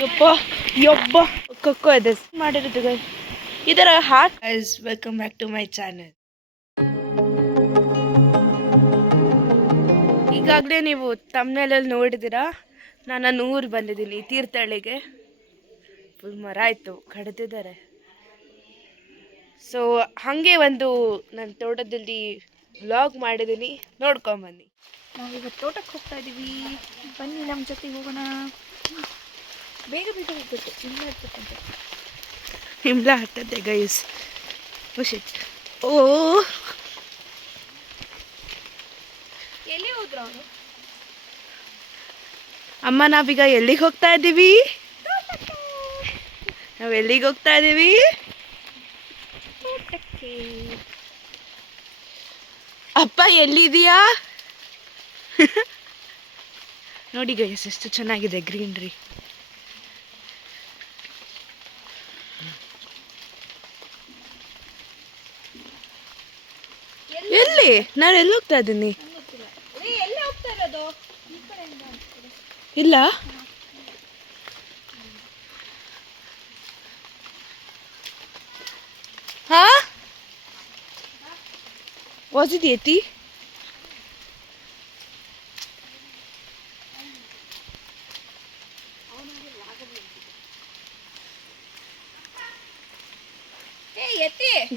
ಯಪ್ಪ ಯಬ್ಬ ಕೊಕ್ಕೋ ಇದೆ ಮಾಡಿರೋದು ಗೈಸ್ ಇದರ hot guys welcome back to my channel. ಈಗಾಗಲೇ ನೀವು ತಮ್ಮನೇಲಲ್ಲಿ ನೋಡಿದ್ದೀರಾ, ನಾನು ಊರು ಬಂದಿದ್ದೀನಿ ತೀರ್ಥಹಳ್ಳಿಗೆ. ಫುಲ್ ಮರ ಆಯಿತು, ಕಡ್ದಿದ್ದಾರೆ. ಸೊ ಹಾಗೆ ಒಂದು ನನ್ನ ತೋಟದಲ್ಲಿ ವ್ಲಾಗ್ ಮಾಡಿದ್ದೀನಿ, ನೋಡ್ಕೊಂಬನ್ನಿ. ನಾವಿವತ್ತು ತೋಟಕ್ಕೆ ಹೋಗ್ತಾ ಇದ್ದೀವಿ, ಬನ್ನಿ ನಮ್ಮ ಜೊತೆಗೆ ಹೋಗೋಣ. ಬೇಗ ಬೇಗ ಹೋಗ್ಬೇಕು, ಇಲ್ಲ ಇರ್ತಕ್ಕಂಥ ಹಿಮ್ಲ ಹತ್ತದೆ ಗೈಸ್. ಶಿಟ್. ಓ ಎಲ್ಲಿ ಹೋದ್ರು ಅವರು? ಅಮ್ಮ ನಾವೀಗ ಎಲ್ಲಿಗೆ ಹೋಗ್ತಾ ಇದ್ದೀವಿ? ನಾವು ಎಲ್ಲಿಗೆ ಹೋಗ್ತಾ ಇದ್ದೀವಿ? ತೋಟಕ್ಕೆ. ಅಪ್ಪ ಎಲ್ಲಿದೆಯಾ? ನೋಡಿ ಗೈಸ್ ಎಷ್ಟು ಚೆನ್ನಾಗಿದೆ ಗ್ರೀನ್ರಿ. ಎಲ್ಲಿ ನಾನು ಎಲ್ಲಿ ಹೋಗ್ತಾ ಇದ್ದೀನಿ? ಎಲ್ಲಿ ಹೋಗ್ತಾ ಇರೋದು? ಇಲ್ಲ ಹಾ ವಾಸ್ ಇಟ್ ಯತಿ?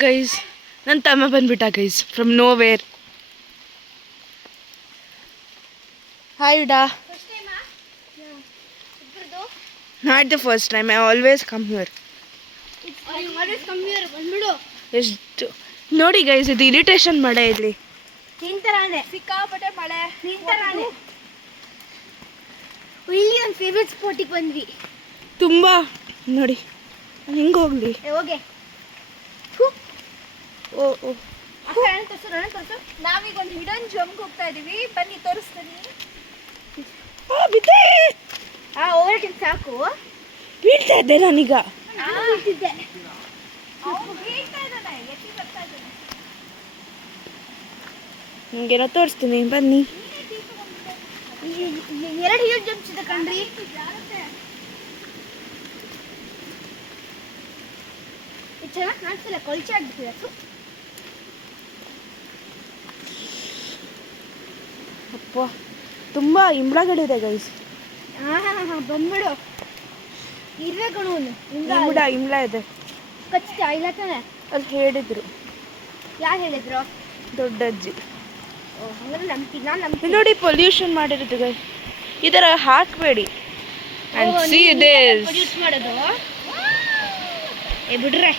ಗೈಸ್ ನನ್ನ ತಮ್ಮ ಬಂದ್ಬಿಟ್ಟ guys from nowhere. Hi ಉಡಾ. Not the first time, I always come here. ಎಷ್ಟು ನೋಡಿ ಗೈಸ್, ಇದು ಇರಿಟೇಷನ್ ಮಳೆ. ಇಲ್ಲಿ ನಿಂತರಾನೆ ಸಿಕ್ಕಾಪಟ್ಟೆ ಮಳೆ. ನಿಂತರಾನೆ ಇಲ್ಲಿ ಒಂದು ಫೇವ್ರೆಟ್ ಸ್ಪಾಟಿಗೆ ಬಂದ್ವಿ. ತುಂಬ ನೋಡಿ ನಾನು ಹೆಂಗೆ ಹೋಗ್ಲಿ? ಹೋಗೆ ಓ ಓ ತೋರಿಸು. ನಾವೀಗ ಒಂದು ಹಿಡನ್ ಜಂಪ್ ಹೋಗ್ತಾ ಇದೀವಿ, ಬನ್ನಿ ತೋರಿಸ್ತೀನಿ. ಓವರ್ಟೇಕ್ ಸಾಕು. ಬೀಳ್ತಾ ಇದ್ದೆ ನಾನೀಗ. ಬೀಳ್ತಿದ್ದೆ. ನಿಮಗೇನೋ ತೋರಿಸ್ತೀನಿ ಬನ್ನಿ. 2 ಹಿಡನ್ ಜಂಪ್ಸ್ ಇದೆ ಕಣ್ರಿ. ಇದು ಚೆನ್ನಾಗಿ ಕಾಣಿಸ್ತಿಲ್ಲ, ಕೊಳಚೆ ಆಗ್ಬಿಟ್ಟಿದೆ. ಅಪ್ಪ ತುಂಬ ಇಂಬ್ಳಗಳಿದೆ ಗೈಸ್. ಬಂದ್ಬಿಡು. ಇರ್ವೇ ಕಣು ಇಂಬ್ಳ ಇದೆ. ಖಚಿತ ಇಲ್ಲ ತಾನೆ? ಅಲ್ಲಿ ಹೇಳಿದ್ರು. ಯಾರು ಹೇಳಿದ್ರು? ದೊಡ್ಡಜ್ಜಿ. ಹಂಗಂದ್ರೆ ನಂಬ್ತೀನಿ, ನಾನು ನಂಬ್ತೀನಿ. ನೋಡಿ ಪೊಲ್ಯೂಷನ್ ಮಾಡಿರೋದು ಗೈಸ್, ಇದರ ಹಾಕಬೇಡಿ. and see this. ಪ್ರೊಡ್ಯೂಸ್ ಮಾಡೋದು ಬಿಡ್ರೆ.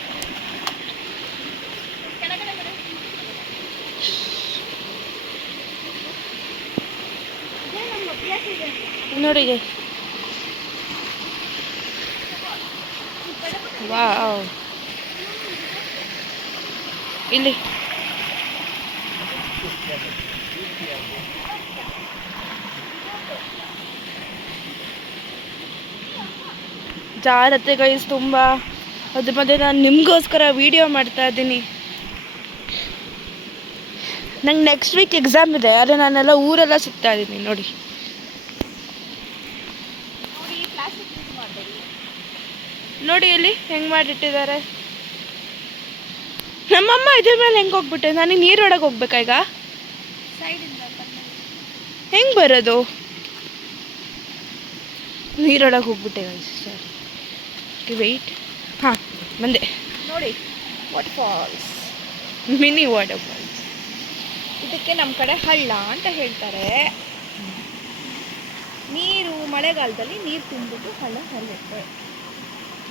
ನೋಡಿ ಗೈಸ್, ವಾವ್. ಇಲ್ಲಿ ಜಾರತ್ತೆ ಗೈಸ್ ತುಂಬ. ಅದ್ರ ಮಧ್ಯೆ ನಾನು ನಿಮಗೋಸ್ಕರ ವಿಡಿಯೋ ಮಾಡ್ತಾ ಇದ್ದೀನಿ. ನಂಗೆ ನೆಕ್ಸ್ಟ್ ವೀಕ್ ಎಕ್ಸಾಮ್ ಇದೆ, ಆದರೆ ನಾನೆಲ್ಲ ಊರೆಲ್ಲ ಸಿಗ್ತಾ ಇದ್ದೀನಿ. ನೋಡಿ ನೋಡಿ ಇಲ್ಲಿ ಹೆಂಗೆ ಮಾಡಿಟ್ಟಿದ್ದಾರೆ. ನಮ್ಮಮ್ಮ ಇದ್ರ ಮೇಲೆ ಹೆಂಗೆ ಹೋಗ್ಬಿಟ್ಟೆ? ನನಗೆ ನೀರೊಳಗೆ ಹೋಗ್ಬೇಕಾ ಈಗ? ಹೆಂಗೆ ಬರೋದು? ನೀರೊಳಗೆ ಹೋಗ್ಬಿಟ್ಟೆ ಗೈಸ್, ಸಾರಿ. ವೆಯ್ಟ್. ಹಾಂ ಬಂದೆ. ನೋಡಿ water falls, mini water falls. ಇದಕ್ಕೆ ನಮ್ಮ ಕಡೆ ಹಳ್ಳ ಅಂತ ಹೇಳ್ತಾರೆ. ನೀರು ಮಳೆಗಾಲದಲ್ಲಿ ನೀರು ತುಂಬಿಟ್ಟು ಹಳ್ಳ ಹರಿಯುತ್ತೆ.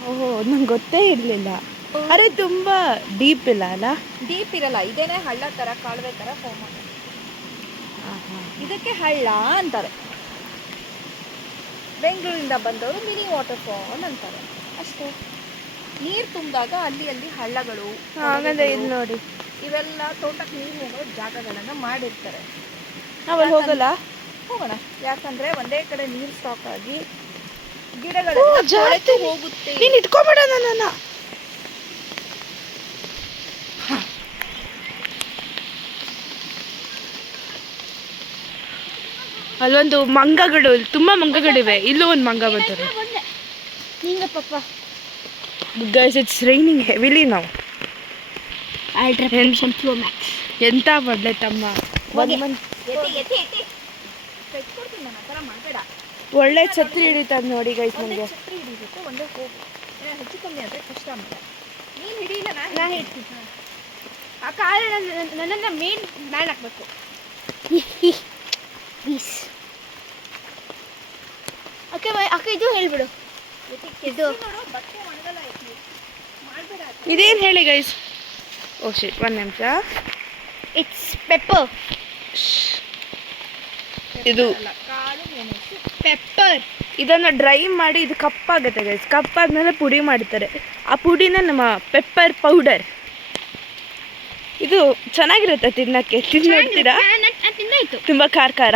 ಓಹೋ, ನಂಗೆ ಗೊತ್ತೇ ಇರಲಿಲ್ಲ. ಅರೆ ತುಂಬ ಡೀಪ್ ಇಲ್ಲ ಅಲ್ಲ? ಡೀಪ್ ಇರಲ್ಲ, ಇದೇನೆ ಹಳ್ಳ ಥರ, ಕಾಲುವೆ ಥರ ಫಾರ್ಮ್ ಆಗುತ್ತೆ. ಇದಕ್ಕೆ ಹಳ್ಳ ಅಂತಾರೆ. ಬೆಂಗಳೂರಿಂದ ಬಂದವರು ಮಿನಿ ವಾಟರ್ ಫಾಲ್ ಅಂತಾರೆ ಅಷ್ಟೇ. ನೀರು ತುಂಬಿದಾಗ ಅಲ್ಲಿ ಅಲ್ಲಿ ಹಳ್ಳಗಳು, ಹಾಗಂದ್ರೆ ಇಲ್ಲಿ ನೋಡಿ, ಇವೆಲ್ಲ ತೋಟಕ್ಕೆ ನೀರು ಹೋಗೋ ಜಾಗಗಳನ್ನು ಮಾಡಿರ್ತಾರೆ. ನಾವಲ್ಲಿ ಹೋಗಲ್ಲ? ಹೋಗೋಣ. ಯಾಕಂದರೆ ಒಂದೇ ಕಡೆ ನೀರು ಸ್ಟಾಕ್ ಆಗಿ ಗಿಡಗಳೆಲ್ಲ ಕೊಳೆತು ಹೋಗುತ್ತೆ. ನೀನು ಇಟ್ಕೊಬೇಡ ನನ್ನ. ಅಲ್ಲೊಂದು ಮಂಗಗಳು, ತುಂಬ ಮಂಗಗಳಿವೆ. ಇಲ್ಲೂ ಒಂದು ಮಂಗ ಬಂತಾರೆ. ನಿಂಗೆ ಪಪ್ಪ ಗೈಸ್ ಇಟ್ಸ್ ರೈನಿಂಗ್ ಹೆವಿಲಿ ನಾವು. ಫ್ಲೋ ಮ್ಯಾಕ್ಸ್ ಎಂತ ಒಳ್ಳೆ ತಮ್ಮ ಒಳ್ಳೆ ಛತ್ರಿ ಹಿಡಿತಾರೆ ನೋಡಿ ಗೈಸ್. ನನಗೆ ಛತ್ರಿ ಹಿಡಿಬೇಕು ಒಂದೇ ಹೋಗು, ಹೆಚ್ಚು ಕಮ್ಮಿ ಆದರೆ ಕಷ್ಟ ಆಮೇಲೆ. ನೀನು ಹಿಡಿಯಿಲ್ಲ, ನಾನು ಹಿಡ್ತೀನಿ. ಆ ಕಾಲ ನನ್ನನ್ನು ಮೇನ್ ಮ್ಯಾನ್ ಹಾಕ್ಬೇಕು. ಓಕೆ ಅಕ್ಕ ಇದು ಹೇಳ್ಬಿಡು. ಇದು ಬಟ್ಟೆ ಒಣಗಲ್ಲ ಮಾಡಬೇಡ. ಇದೇನು ಹೇಳಿ ಗೈಸ್? ಓ ಶಿಟ್, ಒಂದು ನಿಮಿಷ. It's pepper. ಇದು ಕಾಳು ಮೆಣಸು ಪೆಪ್ಪರ್. ಇದನ್ನು ಡ್ರೈ ಮಾಡಿ ಇದು ಕಪ್ಪಾಗುತ್ತೆ ಗೈಸ್. ಕಪ್ಪಾದ್ಮೇಲೆ ಪುಡಿ ಮಾಡ್ತಾರೆ. ಆ ಪುಡಿನ ನಮ್ಮ ಪೆಪ್ಪರ್ ಪೌಡರ್. ಇದು ಚೆನ್ನಾಗಿರುತ್ತೆ ತಿನ್ನಕ್ಕೆ. ತಿನ್ನೋಡ್ತೀರಾ? ತುಂಬ ಖಾರ ಖಾರ.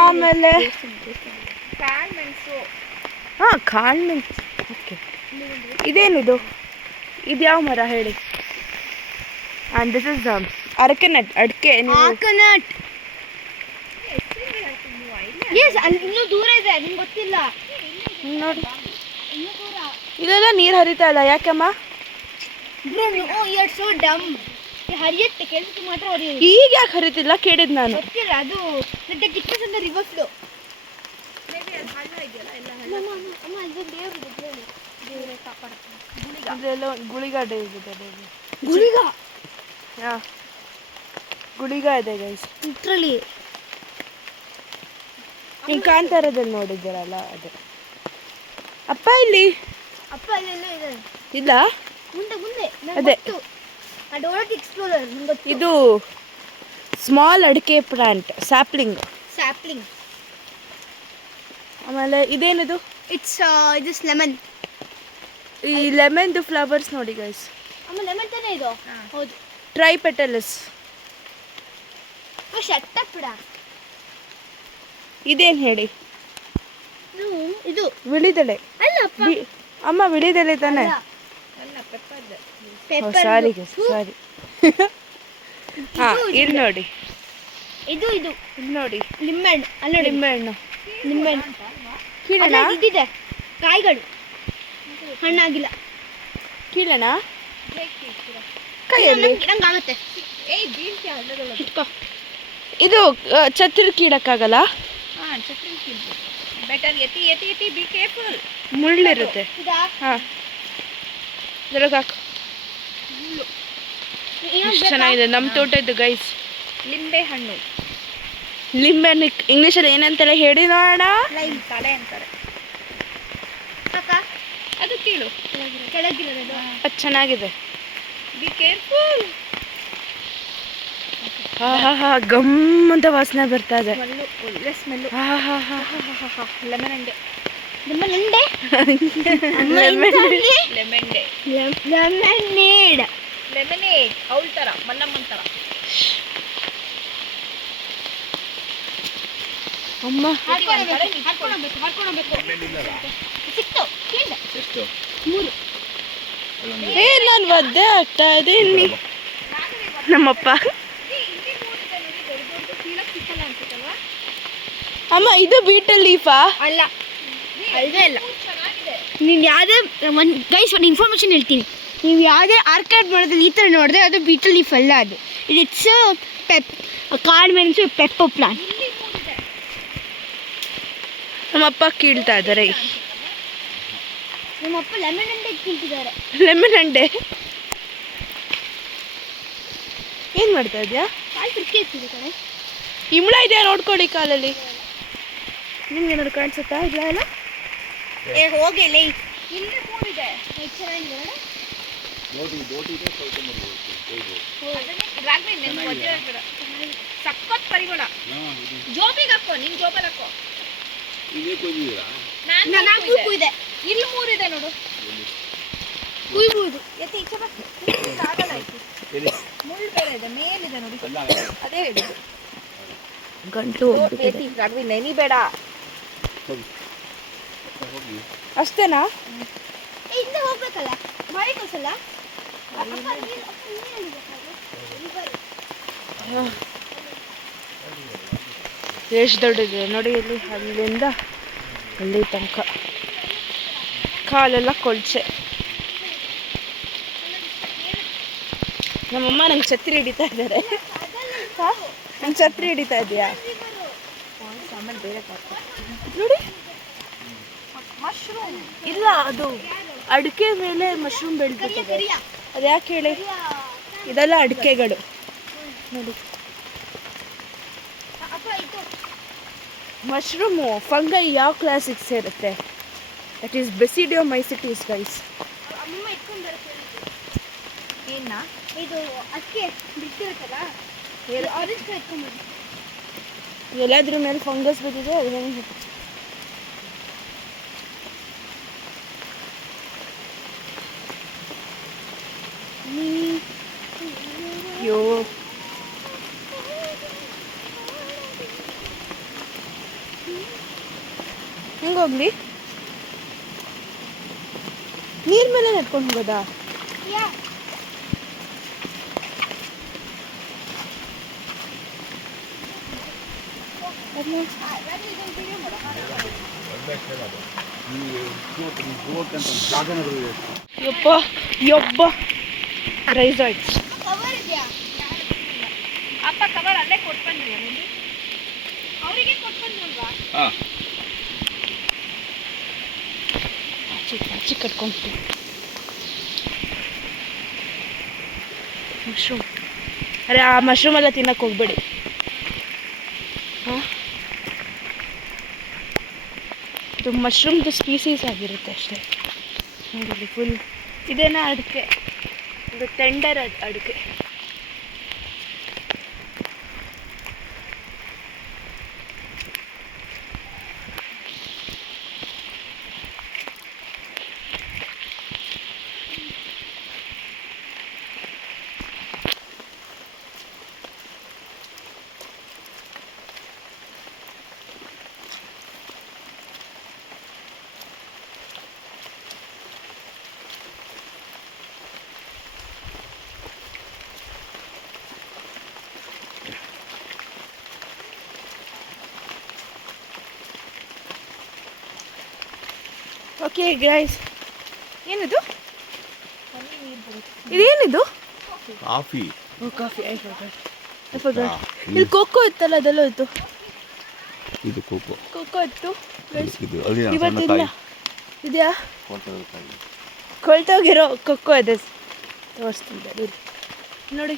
ಆಮೇಲೆ ಕಾಳು ಮೆಣಸು. ಹಾಂ, ಕಾಳು ಮೆಣಸು. ಓಕೆ, ಇದೇನಿದು? ಇದು ಯಾವ ಮರ ಹೇಳಿ? And this is areca nut. ಅಡಿಕೆ ಕೋಕೋನಟ್. ಎಸ್, ಅಲ್ಲಿ ಇನ್ನೂ ದೂರ ಇದೆ, ನಿಮ್ಗೆ ಗೊತ್ತಿಲ್ಲ ನೋಡಿ. ಇದೆಲ್ಲ ನೀರು ಹರಿತಾ ಇಲ್ಲ ಯಾಕಮ್ಮ? ಸೋ ಡಮ್. ಹರಿಯುತ್ತೆ, ಕೆಲಸಕ್ಕೆ ಮಾತ್ರ ಹರಿಯೋದು. ಈಗ ಯಾಕೆ ಹರಿತಿಲ್ಲ ಕೇಳಿದ್ ನಾನು. ಗೊತ್ತಿಲ್ಲ, ಅದು ಟಿಕ್ನೆಸ್ ಅಂತ ರಿವರ್ಸ್ ಫ್ಲೋ. ಇದೆಲ್ಲ ಗುಳಿಗಾಡೆ ಇದೆ. ಗುಳಿಗ. ಹಾಂ, ಗುಳಿಗ ಇದೆ ಗೈಸ್. ಲಿಟ್ರಲಿ ನೀವು ಕಾಂತಾರದಲ್ಲಿ ನೋಡಿದ್ದೀರಲ್ಲ ಅದು. ಅಪ್ಪ ಇಲ್ಲಿ ಅಪ್ಪ ಅಲ್ಲೆಲ್ಲ ಇದೆ. ಇಲ್ಲ, ಮುಂದೆ ಅದೇ. ಡೋರಟ್ ಎಕ್ಸ್ಪ್ಲೋರರ್ ನಂಗೆ ಗೊತ್ತು. ಇದು ಸ್ಮಾಲ್ ಅಡಿಕೆ ಪ್ಲಾಂಟ್, ಸ್ಯಾಪ್ಲಿಂಗ್. ಆಮೇಲೆ ಇದೇನಿದು? It's this lemon. ಈ ಲೆಮನ್ದು ಫ್ಲವರ್ಸ್ ನೋಡಿ ಗೈಸ್. ಆಮೇಲೆ ಲೆಮನ್ ತಾನೇ ಇದು? ಹೌದು. ಟ್ರೈಪೆಟಲಸ್. ಶಟ್ ಅಪ್ ಬಿಡ. ಇದೇನು ಹೇಳಿ? ಇದು ವಿಳಿದೆಲೆ. ಅಲ್ಲಪ್ಪ, ಅಮ್ಮ ವಿಳಿದೆಲೆ ತಾನೆ? ಸಾರಿ ಸಾರಿ. ಹಾಂ, ಇಲ್ಲಿ ನೋಡಿ. ಇದು ಇಲ್ಲಿ ನೋಡಿ, ಲಿಂಬೆಹಣ್ಣು. ಅಲ್ಲ ನಿಂಬೆಹಣ್ಣು. ಕೀಳಣ. ಇದಿದೆ ಕಾಯಿಗಳು, ಹಣ್ಣಾಗಿಲ್ಲ. ಕೀಳಣ ಕೈಯಲ್ಲಿ. ನಂಗಾಗುತ್ತೆ. ಇದು ಛತ್ರಿ ಕೀಳಕ್ಕಾಗಲ್ಲ. ಬೆಟರ್ ಎತಿ ಬಿ ಕೇರ್ಫುಲ್. ಮುಳ್ಳಿರುತ್ತೆ. ಹಾಂ, ಇದ್ರಾಗ ಹಾಕು. ಎಷ್ಟು ಚೆನ್ನಾಗಿದೆ ನಮ್ಮ ತೋಟದ್ದು ಗೈಸ್. ಲಿಂಬೆ ಹಣ್ಣು. ಲಿಂಬೆಹಣ್ಣು ಇಂಗ್ಲೀಷಲ್ಲಿ ಏನಂತಾರೆ ಹೇಳಿ ನೋಡೋಣ? ಲೈಮ್ ತಲೆ ಅಂತಾರೆ. ಅದು ಕೀಳು, ಕೆಳಗಿರೋದು. ಅದು ಚೆನ್ನಾಗಿದೆ. Be careful. ಹಾ, ಗಮ್ ಅಂತ ವಾಸನೆ ಬರ್ತಾ ಇದೆ. ಒಳ್ಳೆ ಸ್ಮೆಲ್ಲು. ಲೆಮನ್ ಹಣ್ಣೆ. ಲೆಮನೇಡ್ ಅವಳ ಥರ, ಮಲ್ಲಮ್ಮನ ಥರ. ಅಮ್ಮ ಹಾಡ್ಕೊಳ್ಬೇಕು. ಸಿಕ್ತು. ಮೂರು. ನಾನು ಒದ್ದೆ ಆಗ್ತಾ ಇದ್ದೀನಿ. ನಮ್ಮಪ್ಪ. ಅಮ್ಮ ಇದು ಬೀಟಲ್ ಲೀಫಾ? ಅಲ್ಲ, ಅಲ್ವೇ ಅಲ್ಲ. ನೀನು ಯಾವುದೇ ಗೈಸ್ ಒಂದು ಇನ್ಫಾರ್ಮೇಷನ್ ಹೇಳ್ತೀನಿ. ನೀವು ಯಾವುದೇ ಆರ್ಕೈವ್ ಮಾಡೋದ್ರಲ್ಲಿ ಈ ಥರ ನೋಡಿದ್ರೆ ಅದು ಬೀಟಲ್ ಲೀಫ್ ಅಲ್ಲ. ಅದು ಇಟ್ಸ್ ಕಾಳು ಮೆಣಸು ಪೆಪ್ಪರ್ ಪ್ಲಾಂಟ್. ನಮ್ಮಪ್ಪ ಕೀಳ್ತಾ ಇದ್ದಾರೆ. ನಮ್ಮಪ್ಪ ಲೆಮನ್ ಹಣ್ಣೆ ಕೀಳ್ತಿದ್ದಾರೆ. ಲೆಮನ್ ಹಣ್ಣೆ ಏನು ಮಾಡ್ತಾ ಇದೆಯಾ? ಕಾಲು ತುರ್ಕಿ ಇರ್ತಿದೆ ಕಣೆ. ಇಮ್ಳ ಇದೆಯಾ ನೋಡ್ಕೊಳ್ಳಿ ಕಾಲಲ್ಲಿ. ನಿಮ್ಗೆ ಏನಾದ್ರು ಕಾಣಿಸುತ್ತಾ? ಇಲ್ಲ ಎಲ್ಲ ಹೋಗಿಲ್ಲ. ಇಲ್ಲಿ ಮೂರಿದೆ. ಚೆನ್ನಾಗಿದೆ. ಸಕ್ಕತ್ ಪರಿಮಳ. ಜೋಬಿಗೆ ಹಾಕೋ, ನಿನ್ ಜೋಬಲ್ಲಿ ಹಾಕೋ. ಇದೆ. ಇಲ್ಲಿ ಮೂರಿದೆ ನೋಡು. ಕುಯ್ಬೋದು. ಮುಳ್ಳು ಬೇರೆ ಇದೆ, ಮೇಲಿದೆ ನೋಡಿ. ಅದೇ ಹೇಳಿ. ಗಂಟು ನೆನಿ ಬೇಡ. ಅಷ್ಟೇನಾ? ಹಿಂದೆ ಹೋಗ್ಬೇಕಲ್ಲ, ಮಳೆ ಕೋಸಲ್ಲ. ಎಷ್ಟು ದೊಡ್ಡದಿದೆ ನೋಡಿ. ಇಲ್ಲಿ ಅಲ್ಲಿಂದ ಅಲ್ಲಿ ತನಕ ಕಾಲೆಲ್ಲ ಕೊಳ್ಚೆ. ನಮ್ಮಮ್ಮ ನಂಗೆ ಛತ್ರಿ ಹಿಡಿತಾ ಇದ್ದಾರೆ. ನಂಗೆ ಛತ್ರಿ ಹಿಡಿತಾ ಇದೆಯಾ ನೋಡಿ. ಇಲ್ಲ, ಅದು ಅಡಿಕೆ ಮೇಲೆ ಮಶ್ರೂಮ್ ಬೆಳೆದಿದೆ. ಅದು ಯಾಕೆ ಹೇಳಿ, ಇದೆಲ್ಲ ಅಡಿಕೆಗಳು ನೋಡಿ. ಮಶ್ರೂಮು ಫಂಗೈ ಯಾವ ಕ್ಲಾಸಿಗೆ ಸೇರುತ್ತೆ? That is basidiomycetes guys. ಇದು ಅಕ್ಕಿ ಬಿಟ್ಟಿರುತ್ತಲ್ಲ, ಆರೆಂಜ್ ಎತ್ಕೊಂಡ್ಬಂದು ಎಲ್ಲಾದ್ರ ಮೇಲೆ ಫಂಗಸ್ ಬಿದ್ದಿದೆ. ಅದು ಹೆಂಗೆ? ಅಯ್ಯೋ, ಹೆಂಗೋಗ್ಲಿ? ನೀರ್ ಮೇಲೆ ನಡ್ಕೊಂಡು ಹೋಗೋದಾ? ಯಪ್ಪ ಯಬ್ಬ ರೈಸಾಯ್ತು. ಅಪ್ಪ ಕವರ್ ಅಲ್ಲೇ ಕೊಟ್ಬಂದ್ರಿ, ಅವರಿಗೆ ಕೊಟ್ಬಂದ್ರಲ್ವಾ? ಆಚೆ ಕಟ್ಕೊಂಡ್ಬಿಟ್ಟು ಮಶ್ರೂಮ್. ಅರೆ, ಆ ಮಶ್ರೂಮ್ ಎಲ್ಲ ತಿನ್ನಕ್ಕೆ ಹೋಗ್ಬೇಡಿ. ಇದು ಮಶ್ರೂಮ್ದು ಸ್ಪೀಸೀಸ್ ಆಗಿರುತ್ತೆ ಅಷ್ಟೇ. ನೋಡಿ ಫುಲ್ ಇದೇನಾ ಅಡಿಕೆ, ಇದು ಟೆಂಡರ್ ಅಡಿಕೆ. ಓಕೆ ಗೈಸ್, ಏನಿದು? ಇದೇನಿದು? ಕಾಫಿ. ಓ, ಕಾಫಿ. ಇಲ್ಲಿ ಕೊಕ್ಕೋ ಇತ್ತಲ್ಲ, ಅದೆಲ್ಲ ಇತ್ತು. ಇದು ಕೋಕೋ. ಕೊಕ್ಕೋ ಇತ್ತು ಗೈಸ್. ಇವತ್ತಿಲ್ಲ ಇದೆಯಾ? ಕೊಳ್ತೋಗಿರೋ ಕೊಕ್ಕೋ ಇದೆ, ತೋರಿಸ್ತಿದ್ದೆ ನೋಡಿ.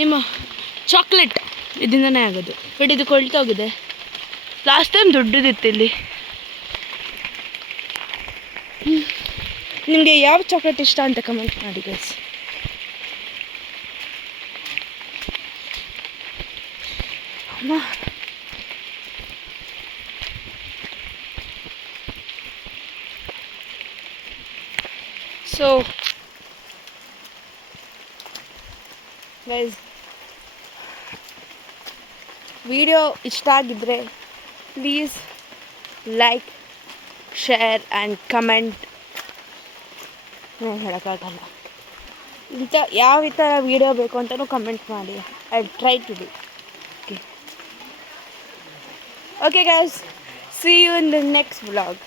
ನಿಮ್ಮ ಚಾಕ್ಲೇಟ್ ಇದರಿಂದನೇ ಆಗೋದು, ಬಟ್ ಇದು ಕೊಳ್ತೋಗಿದೆ. ಲಾಸ್ಟ್ ಟೈಮ್ ದೊಡ್ಡದಿತ್ತು ಇಲ್ಲಿ. ನಿಮಗೆ ಯಾವ ಚಾಕ್ಲೇಟ್ ಇಷ್ಟ ಅಂತ ಕಮೆಂಟ್ ಮಾಡಿ ಗೈಸ್. ಅಮ್ಮ, ಸೊ ಗೈಸ್, ವಿಡಿಯೋ ಇಷ್ಟ ಆಗಿದ್ರೆ please like, share and comment. ಹೇಳೋಕ್ಕಾಗಲ್ಲ, ಯಾವ ಥರ ವೀಡಿಯೋ ಬೇಕು ಅಂತಲೂ ಕಮೆಂಟ್ ಮಾಡಿ. I try to do. Okay guys, see you in the next vlog.